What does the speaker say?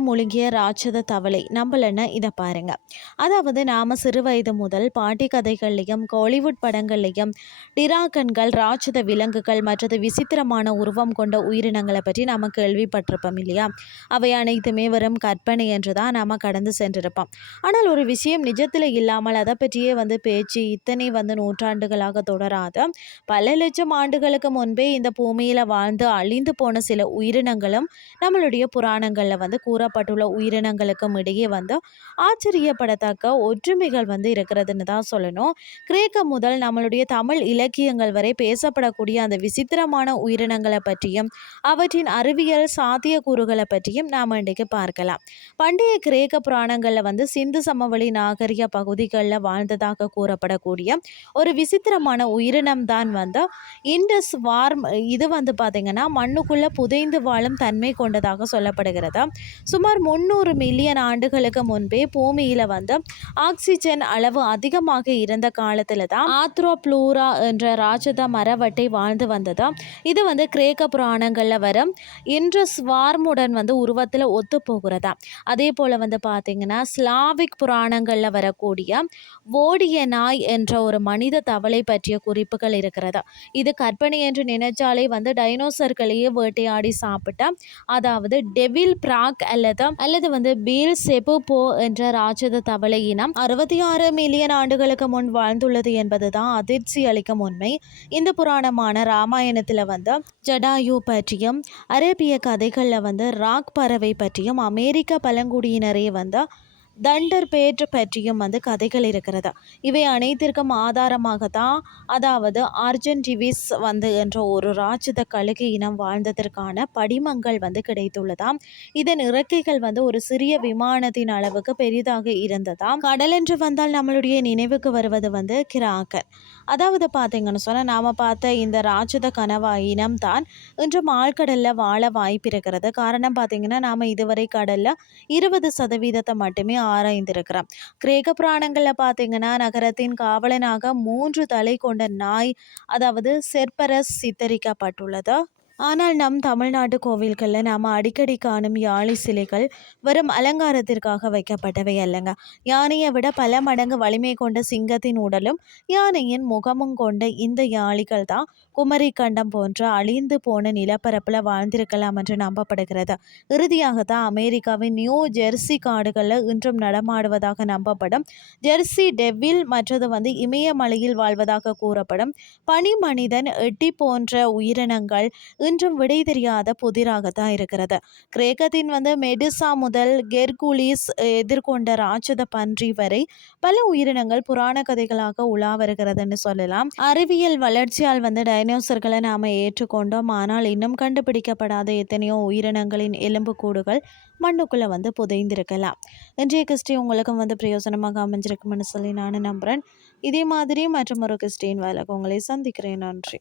முழுங்கிய ராட்சத தவளை நம்மளன்னு இதை பாருங்க. அதாவது நாம் சிறுவயது முதல் பாட்டி கதைகள்லையும் கோலிவுட் படங்கள்லையும் டிராகன்கள் ராட்சத விலங்குகள் மற்றது விசித்திரமான உருவம் கொண்ட உயிரினங்களை பற்றி நாம் கேள்விப்பட்டிருப்போம் இல்லையா? அவை அனைத்துமே வெறும் கற்பனை என்று தான் நாம் கடந்து சென்றிருப்போம். ஆனால் ஒரு விஷயம் நிஜத்தில் இல்லாமல் அதை பற்றியே வந்து பேச்சு இத்தனை வந்து நூற்றாண்டுகளாக தொடராத பல லட்சம் ஆண்டுகளுக்கு முன்பே இந்த பூமியில் வாழ்ந்து அழிந்து போன சில உயிரினங்களும் நம்மளுடைய புராணங்களில் வந்து வந்து கூறப்பட்டுள்ள உயிரினங்களுக்கும் இடையே வந்து ஆச்சரியப்படத்தக்க ஒற்றுமைகள் வந்து இருக்கிறதுன்னு தான் சொல்லணும். கிரேக்கம் முதல் நம்மளுடைய தமிழ் இலக்கியங்கள் வரை பேசப்படக்கூடிய அந்த விசித்திரமான உயிரினங்களை பற்றியும் அவற்றின் அறிவியல் சாத்திய கூறுகளை பற்றியும் நாம் இன்றைக்கு பார்க்கலாம். பண்டைய கிரேக்க புராணங்களில் வந்து சிந்து சமவெளி நாகரிக பகுதிகளில் வாழ்ந்ததாக கூறப்படக்கூடிய ஒரு விசித்திரமான உயிரினம் தான் வந்து இண்டஸ் வார்ம். இது வந்து பார்த்திங்கன்னா மண்ணுக்குள்ளே புதைந்து வாழும் தன்மை கொண்டதாக சொல்லப்படுகிறது. சுமார் முந்நூறு மில்லியன் ஆண்டுகளுக்கு முன்பே பூமியில் வந்து ஆக்சிஜன் அளவு அதிகமாக இருந்த காலத்தில் தான் ஆத்ரோப்ளூரா என்ற ராட்சத மரவட்டை வாழ்ந்து வந்தது. இது வந்து கிரேக்க புராணங்களில் வரும். இன்று ஸ்வார்முடன் வந்து உருவத்தில் ஒத்து போகிறதா அதே போல் வந்து பார்த்திங்கன்னா ஸ்லாவிக் புராணங்களில் வரக்கூடிய ஓடிய நாய் என்ற ஒரு மனித தவளை பற்றிய குறிப்புகள் இருக்கிறதா. இது கற்பனை என்று நினைச்சாலே வந்து டைனோசர்களையே வேட்டையாடி சாப்பிட்ட அதாவது டெவில் பிராக் அல்லது அல்லது வந்து பீல் செபு போ என்ற ராட்சத தவளை இனம் அறுபத்தி ஆறு மில்லியன் ஆண்டுகளுக்கு முன் வாழ்ந்துள்ளது என்பதுதான் அதிர்ச்சி அளிக்கும் உண்மை. இந்த புராணமான ராமாயணத்தில் வந்து ஜடாயு பற்றியும் அரேபிய கதைகளில் வந்து ராக் பறவை பற்றியும் அமெரிக்க பழங்குடியினரே வந்து தண்டர் பேற்று பற்றியும் வந்து கதைகள் இருக்கிறது? இவை அனைத்திற்கும் ஆதாரமாக தான் அதாவது அர்ஜென்டிவிஸ் வந்து என்ற ஒரு ராட்சத கழுகு இனம் வாழ்ந்ததற்கான படிமங்கள் வந்து கிடைத்துள்ளதாம். இதன் இறக்கைகள் வந்து ஒரு சிறிய விமானத்தின் அளவுக்கு பெரிதாக இருந்ததாம். கடல் என்று வந்தால் நம்மளுடைய நினைவுக்கு வருவது வந்து கிராக்கர். அதாவது பார்த்தீங்கன்னு சொன்னால் நாம் பார்த்த இந்த ராட்சத கனவா இனம் தான் இன்று ஆழ்கடலில் வாழ வாய்ப்பு இருக்கிறது காரணம் பார்த்தீங்கன்னா நாம் இதுவரை கடலில் இருபது சதவீதத்தை மட்டுமே ஆராய்ந்திருக்கிறோம் கிரேக்க புராணங்களில் பார்த்தீங்கன்னா நகரத்தின் காவலனாக மூன்று தலை கொண்ட நாய் அதாவது செர்பரஸ் சித்தரிக்கப்பட்டுள்ளது. ஆனால் நம் தமிழ்நாட்டு கோவில்களில் நாம் அடிக்கடி காணும் யாழி சிலைகள் வெறும் அலங்காரத்திற்காக வைக்கப்பட்டவை அல்லங்க. யானையை விட பல மடங்கு வலிமை கொண்ட சிங்கத்தின் உடலும் யானையின் முகமும் கொண்ட இந்த யாழிகள் தான் குமரி கண்டம் போன்ற அழிந்து போன நிலப்பரப்பில் வாழ்ந்திருக்கலாம் என்று நம்பப்படுகிறது. இறுதியாக தான் அமெரிக்காவின் நியூ ஜெர்சி காடுகளில் இன்றும் நடமாடுவதாக நம்பப்படும். ஜெர்சி டெவில் மற்றது வந்து இமயமலையில் வாழ்வதாக கூறப்படும் பனி மனிதன் எட்டி போன்ற உயிரினங்கள் என்றும் விடை தெரியாத புதிராகத்தான் இருக்கிறது. கிரேக்கத்தின் வந்து மெடிசா முதல் கெர்குலிஸ் எதிர்கொண்ட ராட்சத பன்றி வரை பல உயிரினங்கள் புராண கதைகளாக உலா வருகிறதுன்னு சொல்லலாம். அறிவியல் வளர்ச்சியால் வந்து டைனோசர்களை நாம் ஏற்றுக்கொண்டோம். ஆனால் இன்னும் கண்டுபிடிக்கப்படாத எத்தனையோ உயிரினங்களின் எலும்புக்கூடுகள் மண்ணுக்குள்ளே வந்து புதைந்திருக்கலாம். இன்றைய கிறிஸ்டி உங்களுக்கும் வந்து பிரயோசனமாக அமைஞ்சிருக்கும்னு சொல்லி நான் நம்புகிறேன் இதே மாதிரி மற்றும் ஒரு கிறிஸ்டின் வேலைக்கு உங்களை சந்திக்கிறேன். நன்றி.